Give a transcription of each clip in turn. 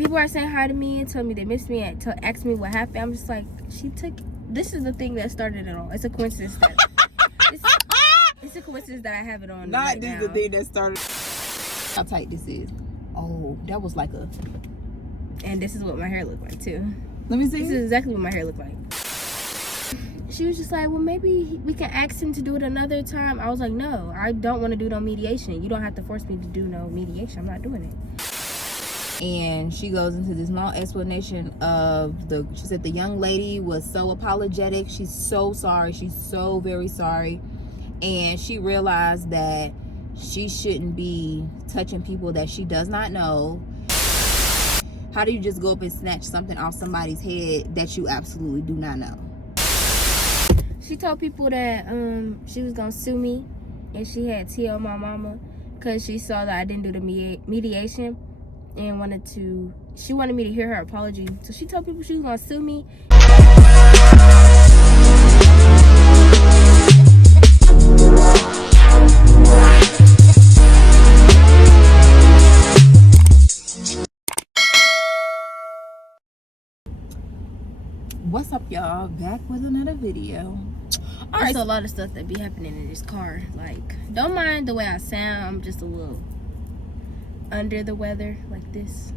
People are saying hi to me and tell me they miss me and ask me what happened. I'm just like, this is the thing that started it all. It's a coincidence that it's a coincidence that I have it on. Not right this now. The thing that started. How tight this is. Oh, that was like a. And this is what my hair looked like too. Let me see. This is exactly what my hair looked like. She was just like, well, maybe we can ask him to do it another time. I was like, no, I don't want to do no mediation. You don't have to force me to do no mediation. I'm not doing it. And she goes into this long explanation of she said the young lady was so apologetic. She's so sorry. She's so very sorry. And she realized that she shouldn't be touching people that she does not know. How do you just go up and snatch something off somebody's head that you absolutely do not know? She told people that she was gonna sue me, and she had tea on my mama because she saw that I didn't do the mediation and she wanted me to hear her apology. So she told people she was gonna sue me. What's up, y'all? Back with another video. All right, so a lot of stuff that be happening in this car. Like, don't mind the way I sound. I'm just a little under the weather, like this.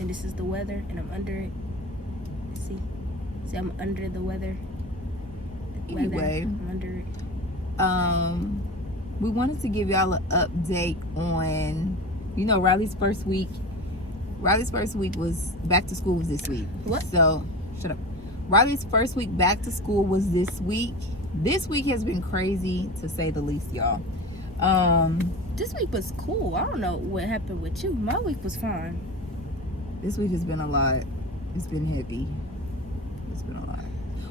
And this is the weather, and I'm under it. See, I'm under the weather. Anyway, I'm under it. We wanted to give y'all an update on, Riley's first week. Riley's first week was back to school was this week. What? So, shut up. Riley's first week back to school was this week. This week has been crazy, to say the least, y'all. This week was cool. I don't know what happened with you. My week was fine. This week has been a lot. It's been heavy. It's been a lot.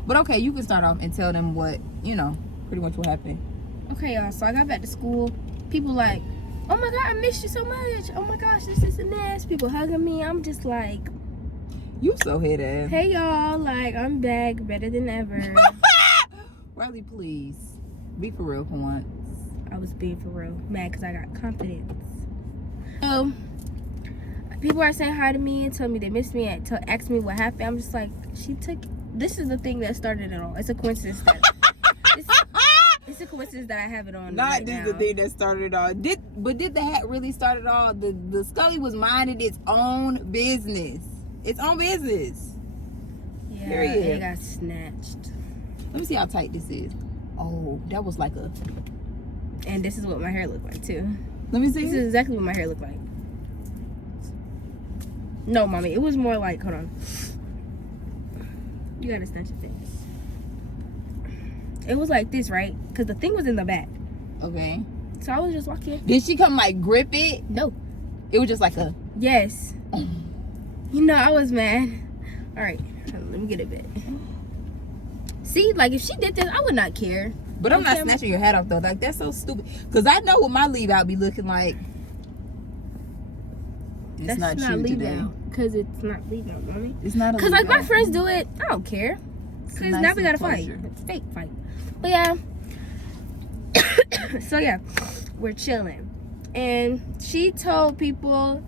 But okay, you can start off and tell them what, pretty much what happened. Okay, y'all. So I got back to school. People like, oh my God, I missed you so much. Oh my gosh, this and this. People hugging me. I'm just like, you so head ass. hey y'all, like I'm back, better than ever. Riley, please be for real for once. I was being for real, mad because I got confidence. So people are saying hi to me and tell me they miss me and ask me what happened. I'm just like, this is the thing that started it all. It's a coincidence that it's a coincidence that I have it on. Not right this now. The thing that started it all. Did the hat really start it all? The Scully was minding its own business. Its own business. Yeah, period. it got snatched. Let me see how tight this is. Oh, that was like a. And this is what my hair looked like too. Let me see. This is exactly what my hair looked like. No, mommy, it was more like, hold on. You gotta snatch your face. It was like this, right? Because the thing was in the back. Okay. So I was just walking. Did she come like grip it? No. It was just like a. Yes. I was mad. All right, let me get it back. See, like if she did this, I would not care. But I'm not snatching your hat off though. Like that's so stupid. Cause I know what my leave out be looking like. It's That's not leave out. Cause it's not leave out, mommy. It's not. Cause like my friends do it. I don't care. Cause nice now we gotta pleasure. fight. It's a fake fight. But yeah. So yeah, we're chilling, and she told people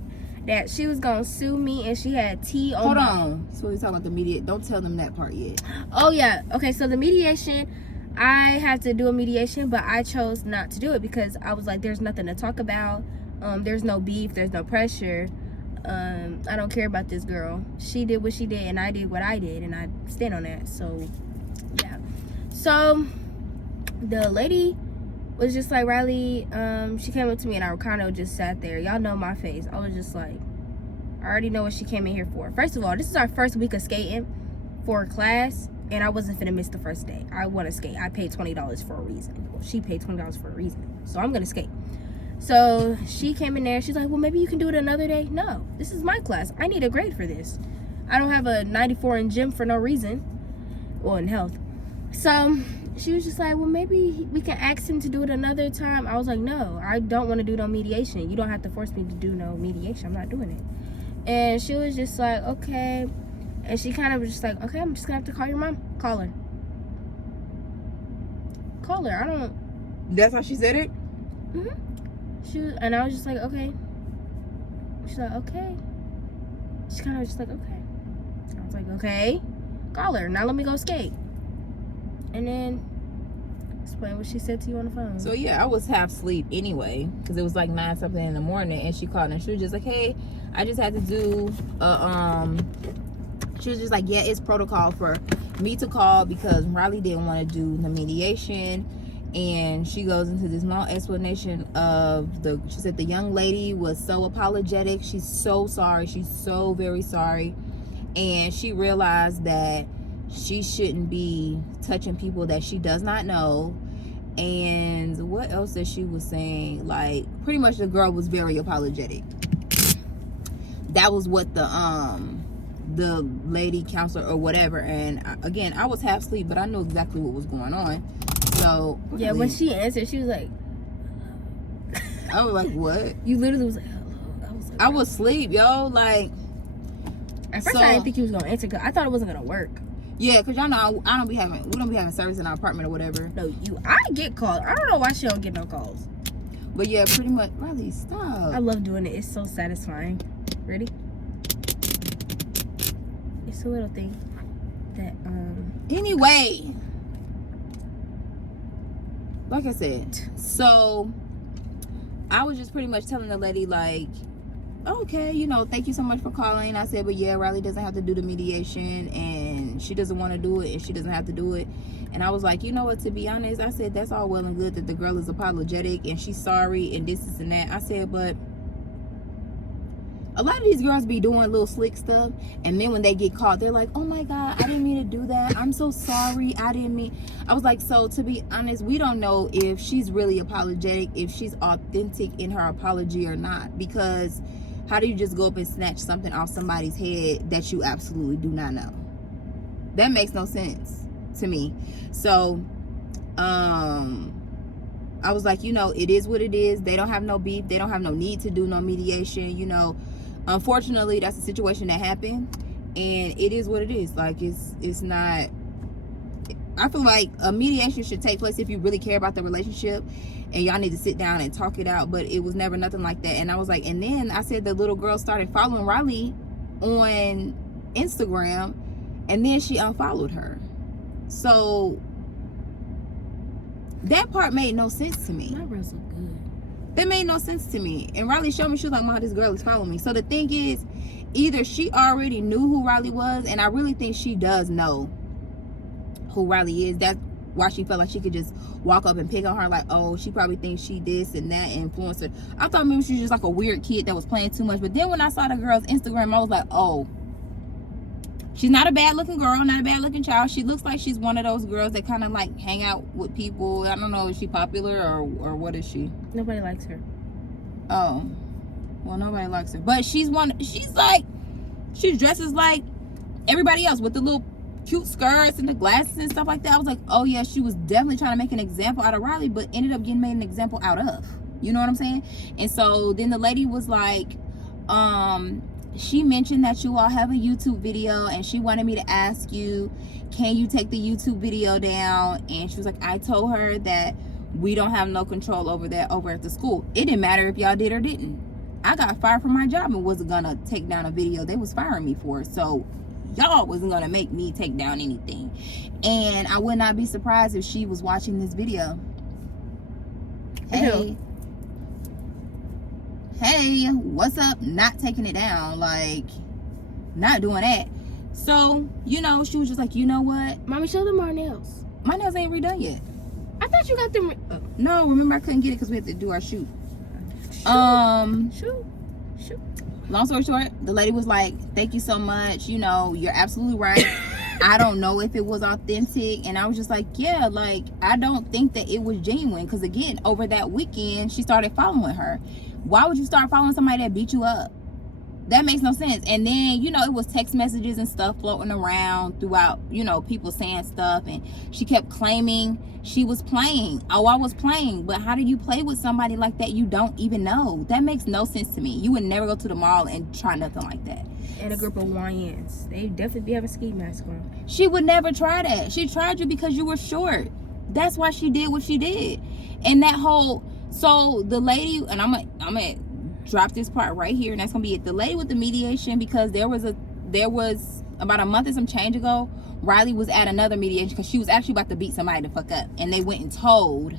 that she was gonna sue me, and she had tea on. Hold on. So we talking about the mediation. Don't tell them that part yet. Oh yeah. Okay. So the mediation, I have to do a mediation, but I chose not to do it because I was like, there's nothing to talk about. There's no beef. There's no pressure. I don't care about this girl. She did what she did, and I did what I did, and I stand on that. So yeah. So the lady was just like, Riley, she came up to me and I kind of just sat there. Y'all know my face. I was just like, I already know what she came in here for. First of all, this is our first week of skating for class, and I wasn't finna miss the first day. I want to skate. I paid $20 for a reason. Well, she paid $20 for a reason. So I'm gonna skate. So she came in there. She's like, well, maybe you can do it another day. No, this is my class. I need a grade for this. I don't have a 94 in gym for no reason. Well, in health. So she was just like, well, maybe we can ask him to do it another time. I was like, no, I don't want to do no mediation. You don't have to force me to do no mediation. I'm not doing it. And she was just like, okay. And she kind of was just like, okay, I'm just gonna have to call your mom. Call her. Call her. I don't. That's how she said it? And I was just like, okay. She's like, okay. She kind of was just like, okay. I was like, okay, call her. Now let me go skate. And then explain what she said to you on the phone. So yeah, I was half asleep anyway, because it was like 9 something in the morning, and she called and she was just like, hey, I just had to do she was just like, yeah, it's protocol for me to call because Riley didn't want to do the mediation. And she goes into this long explanation of she said the young lady was so apologetic. She's so sorry. She's so very sorry. And she realized that she shouldn't be touching people that she does not know. And what else that she was saying? Like, pretty much the girl was very apologetic. That was what the lady counselor or whatever. And again, I was half asleep, but I knew exactly what was going on. So yeah, when she answered, she was like, I was like, what? You literally was like, hello. I was asleep, yo. Like, at first I didn't think he was gonna answer because I thought it wasn't gonna work. Yeah, because y'all know we don't be having service in our apartment or whatever. No, I get called. I don't know why she don't get no calls. But yeah, pretty much. Riley, stop. I love doing it. It's so satisfying. Ready? It's a little thing that Anyway, like I said, so I was just pretty much telling the lady like, okay, thank you so much for calling. I said, but yeah, Riley doesn't have to do the mediation and she doesn't want to do it and she doesn't have to do it. And I was like, you know what, to be honest, I said, that's all well and good that the girl is apologetic and she's sorry and this and that. I said, but a lot of these girls be doing little slick stuff, and then when they get caught, they're like, oh my God, I didn't mean to do that. I'm so sorry. I didn't mean. I was like, so to be honest, we don't know if she's really apologetic, if she's authentic in her apology or not, because how do you just go up and snatch something off somebody's head that you absolutely do not know? That makes no sense to me. So, I was like, it is what it is. They don't have no beef. They don't have no need to do no mediation, Unfortunately, that's a situation that happened, and it is what it is. Like, it's not. I feel like a mediation should take place if you really care about the relationship, and y'all need to sit down and talk it out. But it was never nothing like that. And I was like, and then I said the little girl started following Riley on Instagram, and then she unfollowed her. So that part made no sense to me. My girls look good. That made no sense to me. And Riley showed me, she was like, Mom, this girl is following me. So the thing is, either she already knew who Riley was, and I really think she does know who Riley is. That's why she felt like she could just walk up and pick on her, like, oh, she probably thinks she this and that, and influence her. I thought maybe she was just like a weird kid that was playing too much. But then when I saw the girl's Instagram, I was like, oh, she's not a bad looking girl, not a bad looking child. She looks like she's one of those girls that kind of like hang out with people. I don't know, is she popular or what is she? Nobody likes her. Oh, well, nobody likes her. But she dresses like everybody else with the little cute skirts and the glasses and stuff like that. I was like, oh yeah, she was definitely trying to make an example out of Riley, but ended up getting made an example out of. You know what I'm saying? And so then the lady was like, she mentioned that you all have a YouTube video, and she wanted me to ask you, can you take the YouTube video down? And she was like, I told her that we don't have no control over that over at the school. It didn't matter if y'all did or didn't. I got fired from my job and wasn't gonna take down a video they was firing me for. So y'all wasn't gonna make me take down anything. And I would not be surprised if she was watching this video. Hey, what's up? Not taking it down, like not doing that. So, she was just like, you know what? Mommy, show them our nails. My nails ain't redone yet. I thought you got them. No, remember I couldn't get it because we had to do our shoot. Shoot. Long story short, the lady was like, thank you so much. You're absolutely right. I don't know if it was authentic. And I was just like, yeah, like, I don't think that it was genuine. Because again, over that weekend, she started following her. Why would you start following somebody that beat you up? That makes no sense. And then, it was text messages and stuff floating around throughout, people saying stuff. And she kept claiming she was playing. Oh, I was playing. But how do you play with somebody like that you don't even know? That makes no sense to me. You would never go to the mall and try nothing like that. And a group of YNs. They definitely be having ski masks on. She would never try that. She tried you because you were short. That's why she did what she did. And that whole... So the lady... And I'm gonna drop this part right here, and that's gonna be it. The lady with the mediation, because there was about a month and some change ago, Riley was at another mediation because she was actually about to beat somebody to fuck up, and they went and told,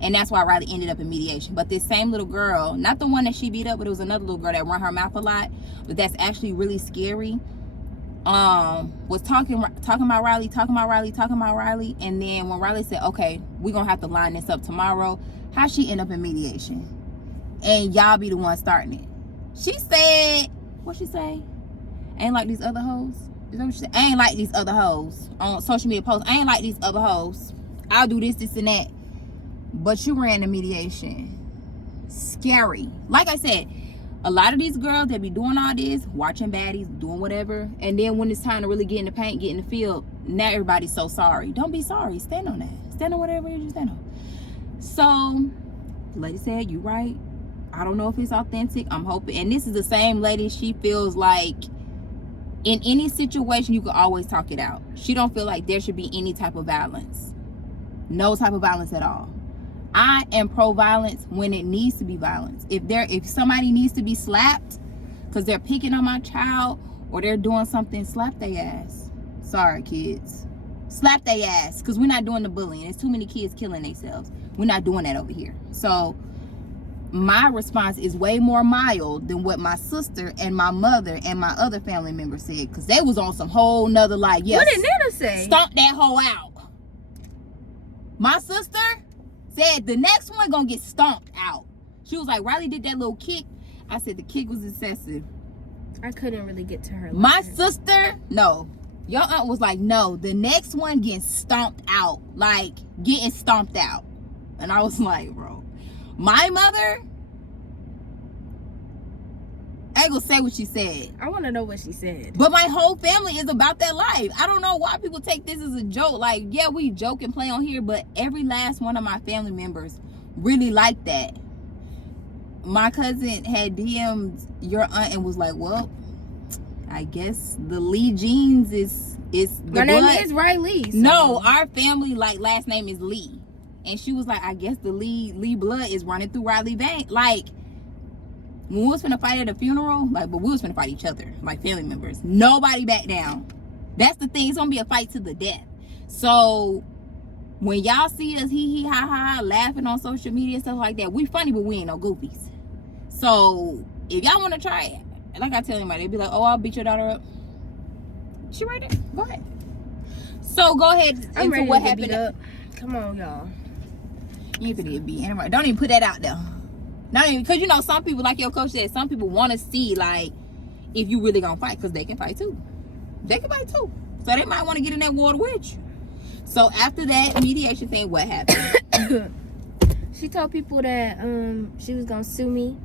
and that's why Riley ended up in mediation. But this same little girl, not the one that she beat up, but it was another little girl that run her mouth a lot, but that's actually really scary, was talking about Riley, and then when Riley said, okay, we're gonna have to line this up tomorrow, how she end up in mediation and y'all be the one starting it? She said, what she say? Ain't like these other hoes. Is that what she said? I ain't like these other hoes on social media posts. I ain't like these other hoes. I'll do this, and that. But you ran the mediation. Scary. Like I said, a lot of these girls that be doing all this, watching baddies, doing whatever, and then when it's time to really get in the paint, get in the field, now everybody's so sorry. Don't be sorry. Stand on that. Stand on whatever it is you stand on. So, the lady said, you right. I don't know if it's authentic. I'm hoping. And this is the same lady. She feels like in any situation, you can always talk it out. She don't feel like there should be any type of violence. No type of violence at all. I am pro-violence when it needs to be violence. If somebody needs to be slapped because they're picking on my child or they're doing something, slap their ass. Sorry, kids. Slap their ass, because we're not doing the bullying. There's too many kids killing themselves. We're not doing that over here. So my response is way more mild than what my sister and my mother and my other family members said, because they was on some whole nother like, yes, what did Nana say? Stomp that hoe out. My sister said the next one gonna get stomped out. She was like, Riley did that little kick. I said the kick was excessive. I couldn't really get to her. My sister, no. Your aunt was like, no, the next one getting stomped out. Like, getting stomped out. And I was like, bro. My mother, I ain't gonna say what she said. I want to know what she said. But my whole family is about that life. I don't know why people take this as a joke. Like, yeah, we joke and play on here, but every last one of my family members really like that. My cousin had DM'd your aunt and was like, well, I guess the Lee genes is the My name blood. is Riley. So. No, our family like last name is Lee. And she was like, I guess the Lee blood is running through Riley vein. Like, when we was finna fight at a funeral, like, but we was finna fight each other, like family members. Nobody back down. That's the thing. It's gonna be a fight to the death. So when y'all see us hee ha ha laughing on social media and stuff like that, we funny, but we ain't no goofies. So if y'all wanna try it, like I tell anybody, they be like, oh, I'll beat your daughter up. She right there. Go ahead. So go ahead I'm into ready what to get happened. beat up. Come on, y'all. You could get beat. Anyway, don't even put that out there. Not even, because you know some people, like your coach said, some people want to see like if you really gonna fight, because they can fight too. They can fight too. So they might want to get in that water with you. So after that mediation thing, what happened? She told people that she was gonna sue me,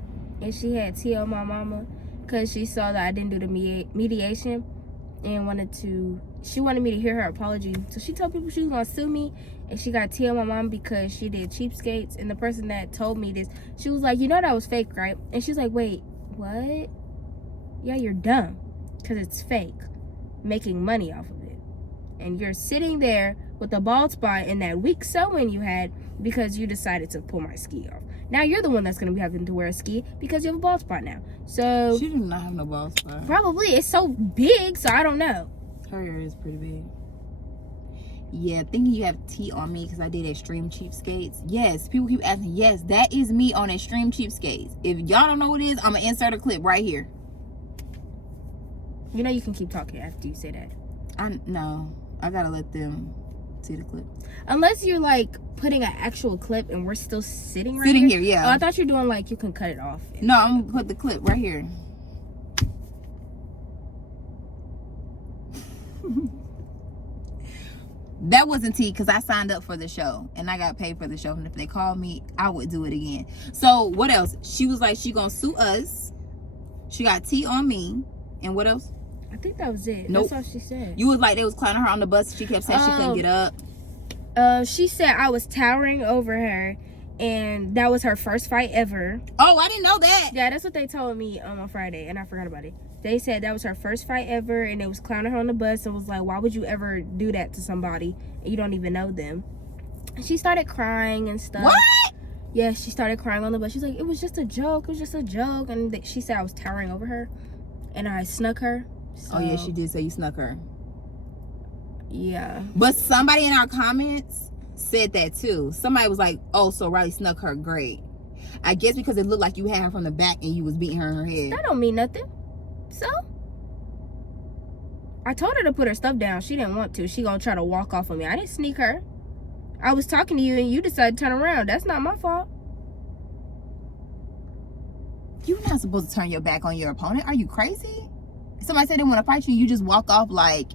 and she had tell my mama because she saw that I didn't do the mediation and she wanted me to hear her apology. So she told people she was gonna sue me, and she got tell my mom because she did cheapskates. And the person that told me this, she was like, you know that was fake, right? And she's like, wait, what? Yeah, you're dumb, because it's fake, making money off of it. And you're sitting there with a bald spot in that weak sewing you had because you decided to pull my ski off. Now you're the one that's going to be having to wear a ski because you have a bald spot now. So She did not have no bald spot. probably it's so big, so I don't know. Her hair is pretty big. Yeah, thinking you have tea on me because I did extreme cheapskates. Yes, people keep asking. Yes, that is me on extreme cheapskates. If y'all don't know what it is, I'm going to insert a clip right here. You know you can keep talking after you say that. No, I got to let them see the clip. Unless you're like putting an actual clip and we're still sitting right Sitting here, yeah. Oh, I thought you were doing like you can cut it off. No, I'm going to put the clip right here. That wasn't tea because I signed up for the show and I got paid for the show, and if they called me, I would do it again. So what else? She was like, she gonna sue us. She got tea on me. And what else? I think that was it. Nope. That's all she said. You was like, they was clowning her on the bus. She kept saying she couldn't get up. She said I was towering over her, and that was her first fight ever. Oh, I didn't know that. Yeah, that's what they told me on Friday, and I forgot about it. They said that was her first fight ever, and it was clowning her on the bus and was like, why would you ever do that to somebody and you don't even know them? And she started crying and stuff. What? Yeah, she started crying on the bus. She's like, it was just a joke. It was just a joke. And she said I was towering over her. And I snuck her. So, oh, yeah, she did say you snuck her. Yeah. But somebody in our comments said that too. Somebody was like, oh, so Riley snuck her. Great. I guess because it looked like you had her from the back and you was beating her in her head. That don't mean nothing. So? I told her to put her stuff down. She didn't want to. She gonna try to walk off of me. I didn't sneak her. I was talking to you and you decided to turn around. That's not my fault. You're not supposed to turn your back on your opponent. Are you crazy? Somebody said they want to fight you, you just walk off like,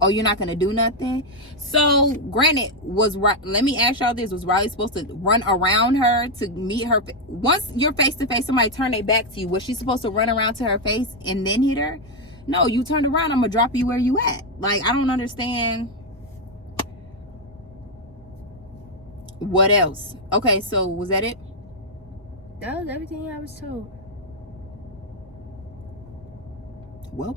oh, you're not going to do nothing? So, granted, let me ask y'all this. Was Riley supposed to run around her to meet her? Once you're face-to-face, somebody turn their back to you. Was she supposed to run around to her face and then hit her? No, you turned around. I'm going to drop you where you at. Like, I don't understand. What else? Okay, so was that it? That was everything I was told. Well,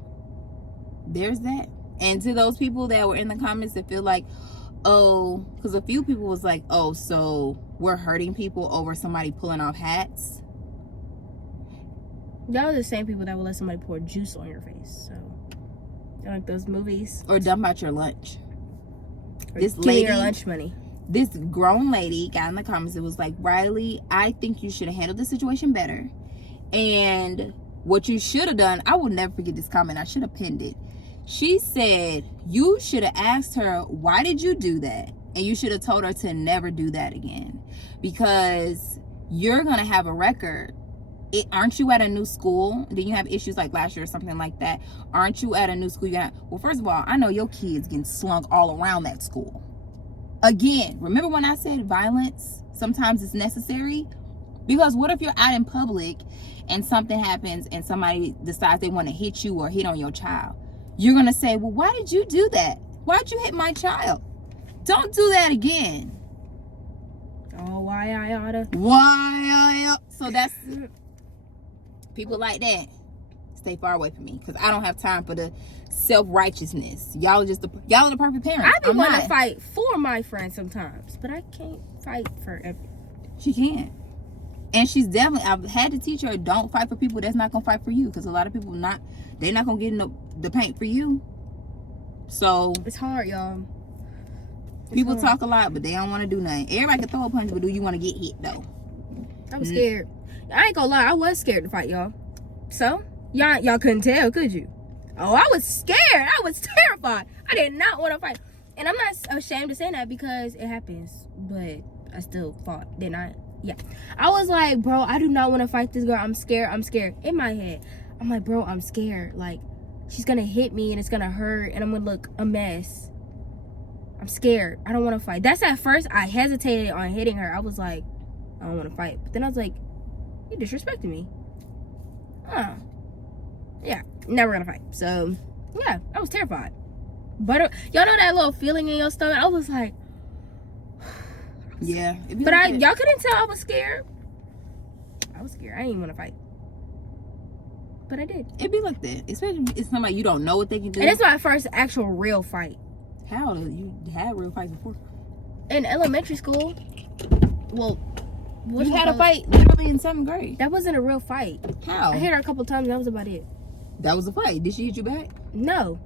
there's that. And to those people that were in the comments that feel like, oh, because a few people was like, oh, so we're hurting people over somebody pulling off hats. Y'all are the same people that will let somebody pour juice on your face. So, like those movies. Or dump out your lunch. Or This give me lady, your lunch money. this grown lady got in the comments. It was like, Riley, I think you should have handled the situation better. And what you should have done, I will never forget this comment. I should have pinned it. She said, you should have asked her, why did you do that? And you should have told her to never do that again. Because you're going to have a record. Aren't you at a new school? Then you have issues like last year or something like that. Aren't you at a new school? Well, first of all, I know your kids getting slung all around that school. Again, remember when I said violence sometimes is necessary? Because what if you're out in public and something happens and somebody decides they want to hit you or hit on your child? You're going to say, well, why did you do that? Why'd you hit my child? Don't do that again. Oh, why I oughta? So that's people like that. Stay far away from me because I don't have time for the self-righteousness. Y'all are the perfect parents. I be wanting to fight for my friends sometimes, but I can't fight for everyone. She can't. And she's definitely, I've had to teach her, don't fight for people that's not going to fight for you. Because a lot of people they're not going to get in the paint for you. So. It's hard, y'all. People talk a lot, but they don't want to do nothing. Everybody can throw a punch, but do you want to get hit, though? I was scared. I ain't gonna lie, I was scared to fight, y'all. So, y'all couldn't tell, could you? Oh, I was scared. I was terrified. I did not want to fight. And I'm not ashamed to say that because it happens. But I still fought, didn't I? Yeah. I was like, bro, I do not want to fight this girl. I'm scared. In my head. I'm like, bro, I'm scared. Like, she's going to hit me and it's going to hurt and I'm going to look a mess. I'm scared. I don't want to fight. That's at first I hesitated on hitting her. I was like, I don't want to fight. But then I was like, you disrespected me. Yeah, never gonna fight. So, yeah, I was terrified. But y'all know that little feeling in your stomach? I was like, yeah. But y'all couldn't tell I was scared. I was scared. I didn't even want to fight. But I did. It be like that. Especially if it's somebody you don't know what they can do. And it's my first actual real fight. How? You had real fights before? In elementary school. Well, you had a fight literally in 7th grade. That wasn't a real fight. How? I hit her a couple times and that was about it. That was a fight. Did she hit you back? No.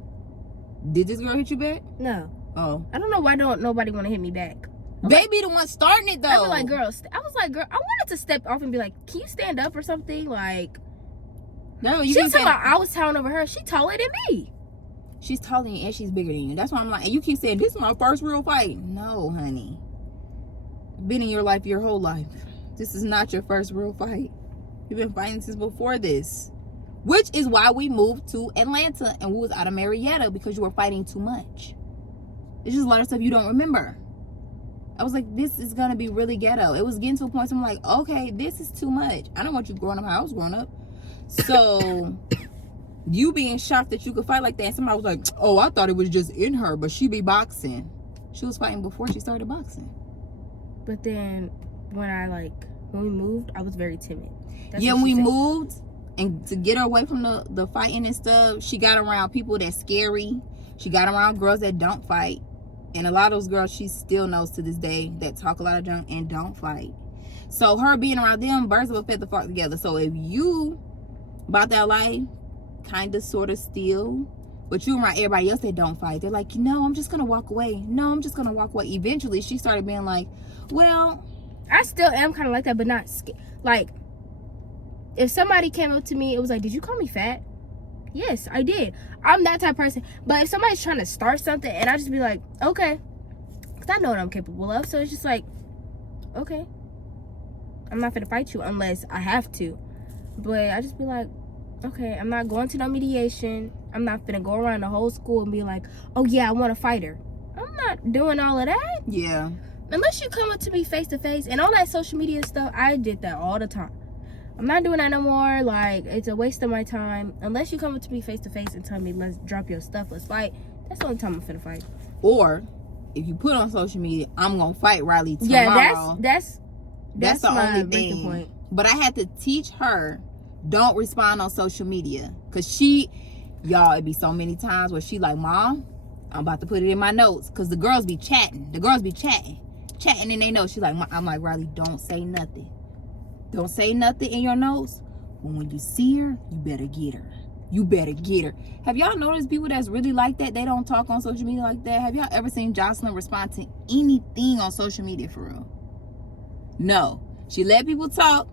Did this girl hit you back? No. Oh. I don't know why don't nobody want to hit me back. They be the one starting it though. I was like, girl, I wanted to step off and be like, can you stand up or something? Like, no, you she's talking about I was towering over her. She taller than me. She's taller than you and she's bigger than you. That's why I'm like, and you keep saying, this is my first real fight. No, honey. Been in your life your whole life. This is not your first real fight. You've been fighting since before this. Which is why we moved to Atlanta and we was out of Marietta because you were fighting too much. It's just a lot of stuff you don't remember. I was like, this is going to be really ghetto. It was getting to a point so I'm like, okay, this is too much. I don't want you growing up how I was growing up. So, you being shocked that you could fight like that. And somebody was like, oh, I thought it was just in her, but she be boxing. She was fighting before she started boxing. But then, when we moved, I was very timid. Yeah, when we moved, and to get her away from the fighting and stuff, she got around people that's scary. She got around girls that don't fight. And a lot of those girls she still knows to this day that talk a lot of junk and don't fight. So her being around them, birds of a feather flock together. So if you about that life, kind of, sort of, still, but you around everybody else that don't fight, they're like, no, I'm just gonna walk away. No, I'm just gonna walk away. Eventually, she started being like, well, I still am kind of like that, but not like. If somebody came up to me, it was like, did you call me fat? Yes, I did. I'm that type of person. But if somebody's trying to start something, and I just be like, okay, because I know what I'm capable of. So it's just like, okay, I'm not gonna fight you unless I have to. But I just be like, okay, I'm not going to no mediation. I'm not gonna go around the whole school and be like, oh yeah, I want to fight her. I'm not doing all of that. Yeah. Unless you come up to me face to face, and all that social media stuff, I did that all the time. I'm not doing that no more. Like, it's a waste of my time. Unless you come up to me face to face and tell me, let's drop your stuff, let's fight. That's the only time I'm finna fight. Or if you put on social media, I'm gonna fight Riley tomorrow. Yeah, that's the my only breaking thing. point. But I had to teach her, don't respond on social media. Cause y'all, it'd be so many times where she like, Mom, I'm about to put it in my notes. Cause the girls be chatting. Chatting in they notes. She like, I'm like, Riley, don't say nothing. Don't say nothing in your notes. But when you see her, you better get her. You better get her. Have y'all noticed people that's really like that? They don't talk on social media like that. Have y'all ever seen Jocelyn respond to anything on social media for real? No. She let people talk.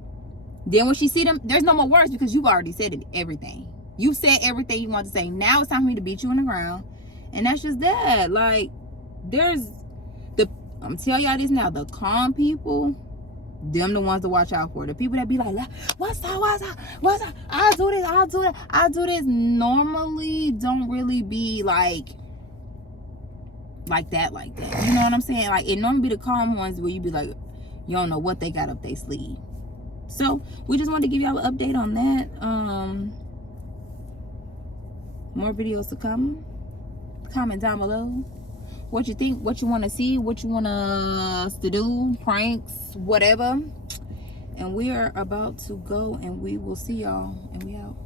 Then when she see them, there's no more words because you've already said it, everything. You said everything you want to say. Now it's time for me to beat you on the ground. And that's just that. Like, I'm telling y'all this now, the calm people, them the ones to watch out for. The people that be like, what's up? I'll do this. Normally don't really be like that. You know what I'm saying? Like, it normally be the calm ones where you be like, you don't know what they got up their sleeve. So we just wanted to give y'all an update on that. More videos to come. Comment down below what you think, what you want to see, what you want us to do, pranks, whatever. And we are about to go, and we will see y'all, and we out.